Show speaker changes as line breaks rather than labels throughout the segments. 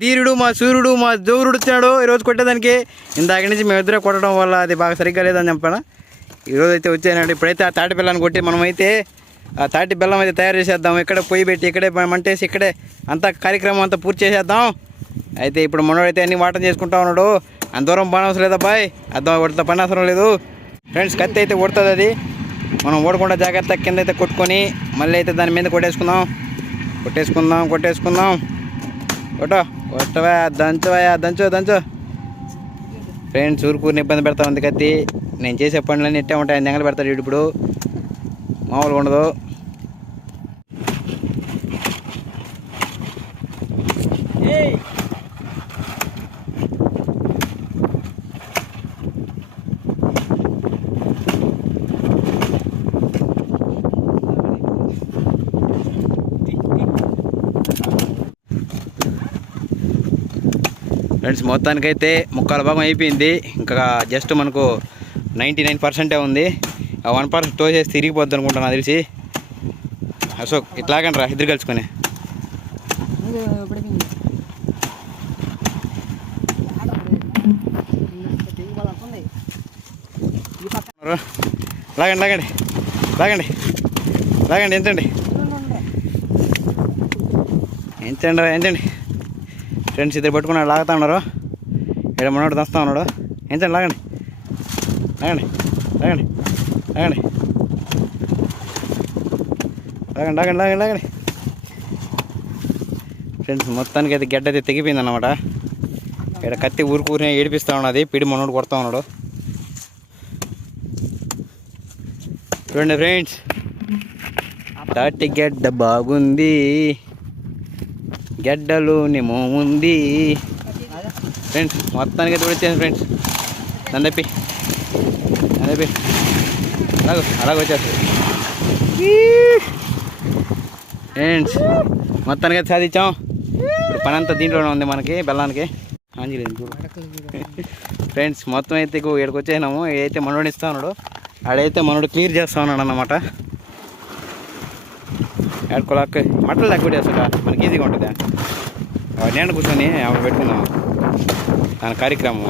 ధీరుడు మా సూర్యుడు మా జౌరుడు వచ్చాడు. ఈరోజు కొట్టేదానికి ఇందాక నుంచి మేమిద్దరే కొట్టడం వల్ల అది బాగా సరిగ్గా లేదని చెప్పాను? ఈరోజు అయితే వచ్చానండి ఇప్పుడైతే ఆ తాటి బెల్లాన్ని కొట్టి మనమైతే ఆ తాటి బెల్లం అయితే తయారు చేసేద్దాం. ఇక్కడ పొయ్యి పెట్టి ఇక్కడే మంటేసి ఇక్కడే అంతా కార్యక్రమం అంతా పూర్తి చేసేద్దాం. అయితే ఇప్పుడు మనోడైతే అన్ని వాటం చేసుకుంటా ఉన్నాడు. అంత దూరం పనవసరం అవసరం లేదా బాయ్? అర్థం కొడతా పని అవసరం లేదు. ఫ్రెండ్స్ కత్తి అయితే కొడుతుంది అది. మనం ఓడకుండా జాగ్రత్త కింద అయితే కొట్టుకొని మళ్ళీ అయితే దాని మీద కొట్టేసుకుందాం. కొట్టేసుకుందాం కొట్టేసుకుందాం. కొట్టో కొట్టవా దంచవా దంచో దంచో. ఫ్రెండ్స్ ఊరుకూరిని ఇబ్బంది పెడతా ఉంది కత్తి. నేను చేసే పనులన్నీ ఇట్టే ఉంటాయి నెంగలు పెడతాడు ఇప్పుడు. మామూలుగా ఉండదు. ఫ్రెండ్స్ మొత్తానికైతే ముక్కాల భాగం అయిపోయింది. ఇంకా జస్ట్ మనకు నైంటీ నైన్ పర్సెంటే ఉంది. ఆ వన్ పర్సెంట్ తోసేసి తిరిగిపోద్ది అనుకుంటా నాకు తెలిసి. అశోక్ ఇట్లాగండి రా ఇద్దరు కలుసుకొని. లాగండి లాగండి లాగండి లాగండి ఎంతండి? ఎంతండి రా ఫ్రెండ్స్ ఇద్దరు పట్టుకున్నాడు లాగుతా ఉన్నారు. ఇక్కడ మనోడు దంస్తా ఉన్నాడు. ఎంచండి లాగండి. లాగండి లాగండి లాగండి. లాగండి లాగండి లాగండి లాగండి. ఫ్రెండ్స్ మొత్తానికి అయితే గడ్డ అయితే తెగిపోయింది అనమాట ఇక్కడ కత్తి ఊరుకూరినే ఏడిపిస్తూ ఉన్నది. పిడి మనోడు కొడతా ఉన్నాడు. చూడండి ఫ్రెండ్స్. తాటి గడ్డ బాగుంది. గడ్డలోని ఉంది ఫ్రెండ్స్ మొత్తానికి అయితే వచ్చేసి ఫ్రెండ్స్ నందపి నందపి అలాగ అలాగ వచ్చేస్తుంది ఫ్రెండ్స్ మొత్తానికి అయితే సాధించాం. ఇప్పుడు పని అంతా దీంట్లోనే ఉంది మనకి బెల్లానికి. ఆంజలేదు చూడు. ఫ్రెండ్స్ మొత్తం అయితే ఇక్కడికి వచ్చేసినాము. ఏదైతే మనోడు ఇస్తా ఉన్నాడో ఆడైతే మనోడు క్లియర్ చేస్తా ఉన్నాడు అన్నమాట ఏడుకోలేక మట్టలు తక్కువ చేస్తాడా మనకి ఈజీగా ఉంటుంది? నేను కూర్చొని ఆమె పెట్టుకుందాం. దాని కార్యక్రమం.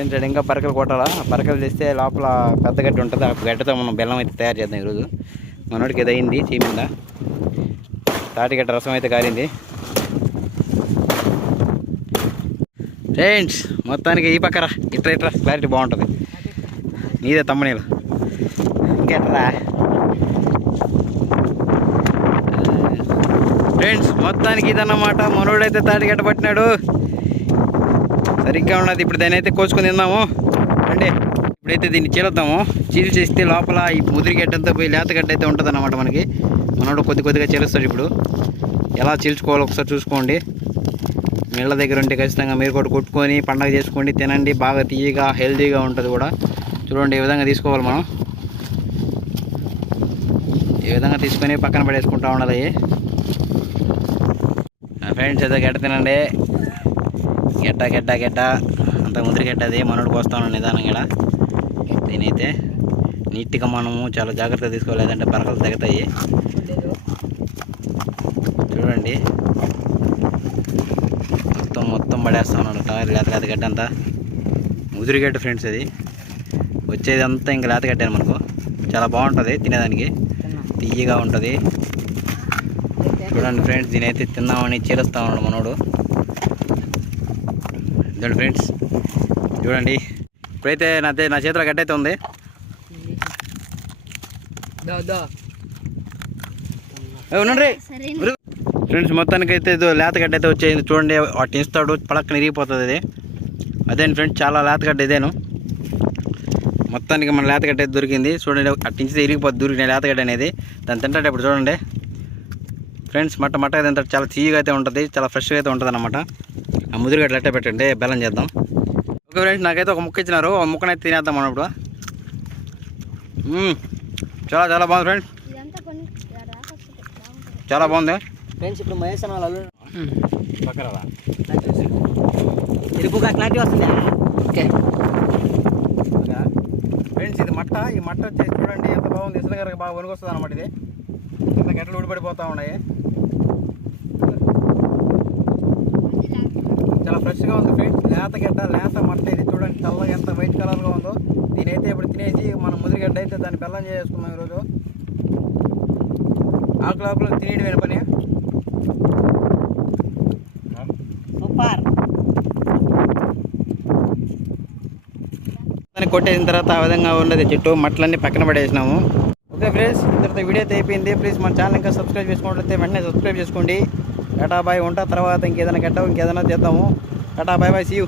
ఏంటంటే ఇంకా పరకలు కొట్టాలా? పరకలు తెస్తే లోపల పెద్ద గడ్డ ఉంటుంది. ఆ గడ్డతో మనం బెల్లం అయితే తయారు చేద్దాం ఈరోజు. మనోడికి ఇది అయింది చేయి మీద. తాటిగడ్డ రసం అయితే కారింది ఫ్రెండ్స్ మొత్తానికి ఈ పక్కరా ఇట్రా ఇట్లా క్లారిటీ బాగుంటుంది. నీదే తమ్మనీలు ఇంకెట్రా? ఫ్రెండ్స్ మొత్తానికి ఇదన్నమాట. మనోడైతే తాటిగడ్డ పట్టినాడు. సరిగ్గా ఉన్నది. ఇప్పుడు దాన్ని అయితే కోసుకొని తిందాము. అంటే ఇప్పుడైతే దీన్ని చీలుద్దాము చీలు చేస్తే లోపల ఈ ముదిరిగడ్డంతో పోయి లేతగడ్డ అయితే ఉంటుంది అన్నమాట మనకి. మనోడు కొద్ది కొద్దిగా చీలుస్తాడు ఇప్పుడు. ఎలా చీల్చుకోవాలో ఒకసారి చూసుకోండి. నీళ్ళ దగ్గర ఉంటే ఖచ్చితంగా మీరు కూడా కొట్టుకొని పండగ చేసుకోండి తినండి. బాగా తీయగా హెల్తీగా ఉంటుంది కూడా. చూడండి ఈ విధంగా తీసుకోవాలి మనం. ఈ విధంగా తీసుకొని పక్కన పడేసుకుంటా ఉండాలి ఫ్రెండ్స్ ఏదో గెడ్డ తినండి. గెడ్డ గెడ్డ గెడ్డ. అంత ముందరి గెడ్డ అది. మనోడికి వస్తాను నిదానం ఇక్కడ దీనైతే నీట్గా మనము చాలా జాగ్రత్తగా తీసుకోవాలి. లేదంటే పరకలు తగ్గుతాయి చూడండి. పడేస్తా ఉన్నాడు టైర్ లేత లేత గడ్డ అంతా. ముదిరి గడ్డ ఫ్రెండ్స్ అది వచ్చేది అంతా ఇంకా లేత గడ్డ మనకు? చాలా బాగుంటుంది తినేదానికి. తీయగా ఉంటుంది. చూడండి ఫ్రెండ్స్ దీని అయితే తిందామని చీలుస్తా ఉన్నాడు మనోడు. చూడండి ఫ్రెండ్స్ చూడండి. ఇప్పుడైతే నా నా చేతిలో గడ్డ అయితే ఉంది. ఉండండి. ఫ్రెండ్స్ మొత్తానికి అయితే ఇది లేతగడ్డ అయితే వచ్చేది చూడండి వాటిని ఇస్తాడు పడక్కన ఇరిగిపోతుంది ఇది. అదే ఫ్రెండ్స్ చాలా లేతగడ్డ ఇదేను. మొత్తానికి మన లేతగడ్డ అయితే దొరికింది. చూడండి అట్టించితే ఇరిగిపోతుంది దొరికిన లేతగడ్డ అనేది. దాన్ని తింటాడు ఇప్పుడు చూడండి. ఫ్రెండ్స్ మట్ట మట్ట అయితే చాలా తీయగా అయితే ఉంటుంది చాలా ఫ్రెష్గా అయితే ఉంటుంది అనమాట ఆ ముదిరిగడ్డలు అట్టే పెట్టండి బెల్లం చేద్దాం. ఓకే ఫ్రెండ్స్ నాకైతే ఒక ముక్క ఇచ్చినారు. ఆ ముక్కనైతే తినేద్దాం మనం ఇప్పుడు. చాలా చాలా బాగుంది ఫ్రెండ్స్. చాలా బాగుంది.
ఫ్రెండ్స్ ఇప్పుడు మహేష్ అన్న వాళ్ళు ఇరుపుగా క్లారిటీ వస్తుంది ఓకే.
ఫ్రెండ్స్ ఇది మట్ట. ఈ మట్ట వచ్చేసి చూడండి ఎంత బాగుంది. ఇసులగారికి బాగా వణుకొస్తుంది అనమాట ఇది. కింద గట్టలు ఊడిపడిపోతూ ఉన్నాయి. చాలా ఫ్రెష్గా ఉంది ఫ్రెండ్స్. లేత గడ్డ లేత మట్ట ఇది చూడండి. తెల్లగా ఎంత వైట్ కలర్గా ఉందో. దీని అయితే ఇప్పుడు తినేసి మనం ముదిరిగడ్డ అయితే దాన్ని బెల్లం చేసుకున్నాం ఈరోజు. ఆకులు ఆకులు తినేయడమే పని?
సూపర్.
కొట్టేసిన తర్వాత ఆ విధంగా ఉండేది చెట్టు మట్లన్నీ పక్కన పడేసినాము. ఓకే ఫ్రెండ్స్ ఇంతటితో వీడియో అయితే అయిపోయింది. ప్లీజ్ మన ఛానల్ ఇంకా సబ్స్క్రైబ్ చేసుకున్నట్లయితే వెంటనే సబ్స్క్రైబ్ చేసుకోండి. టాటా బాయ్ ఉంటా తర్వాత ఇంకేదైనా కట్టావు ఇంకేదైనా చేద్దాము. Tata bye bye see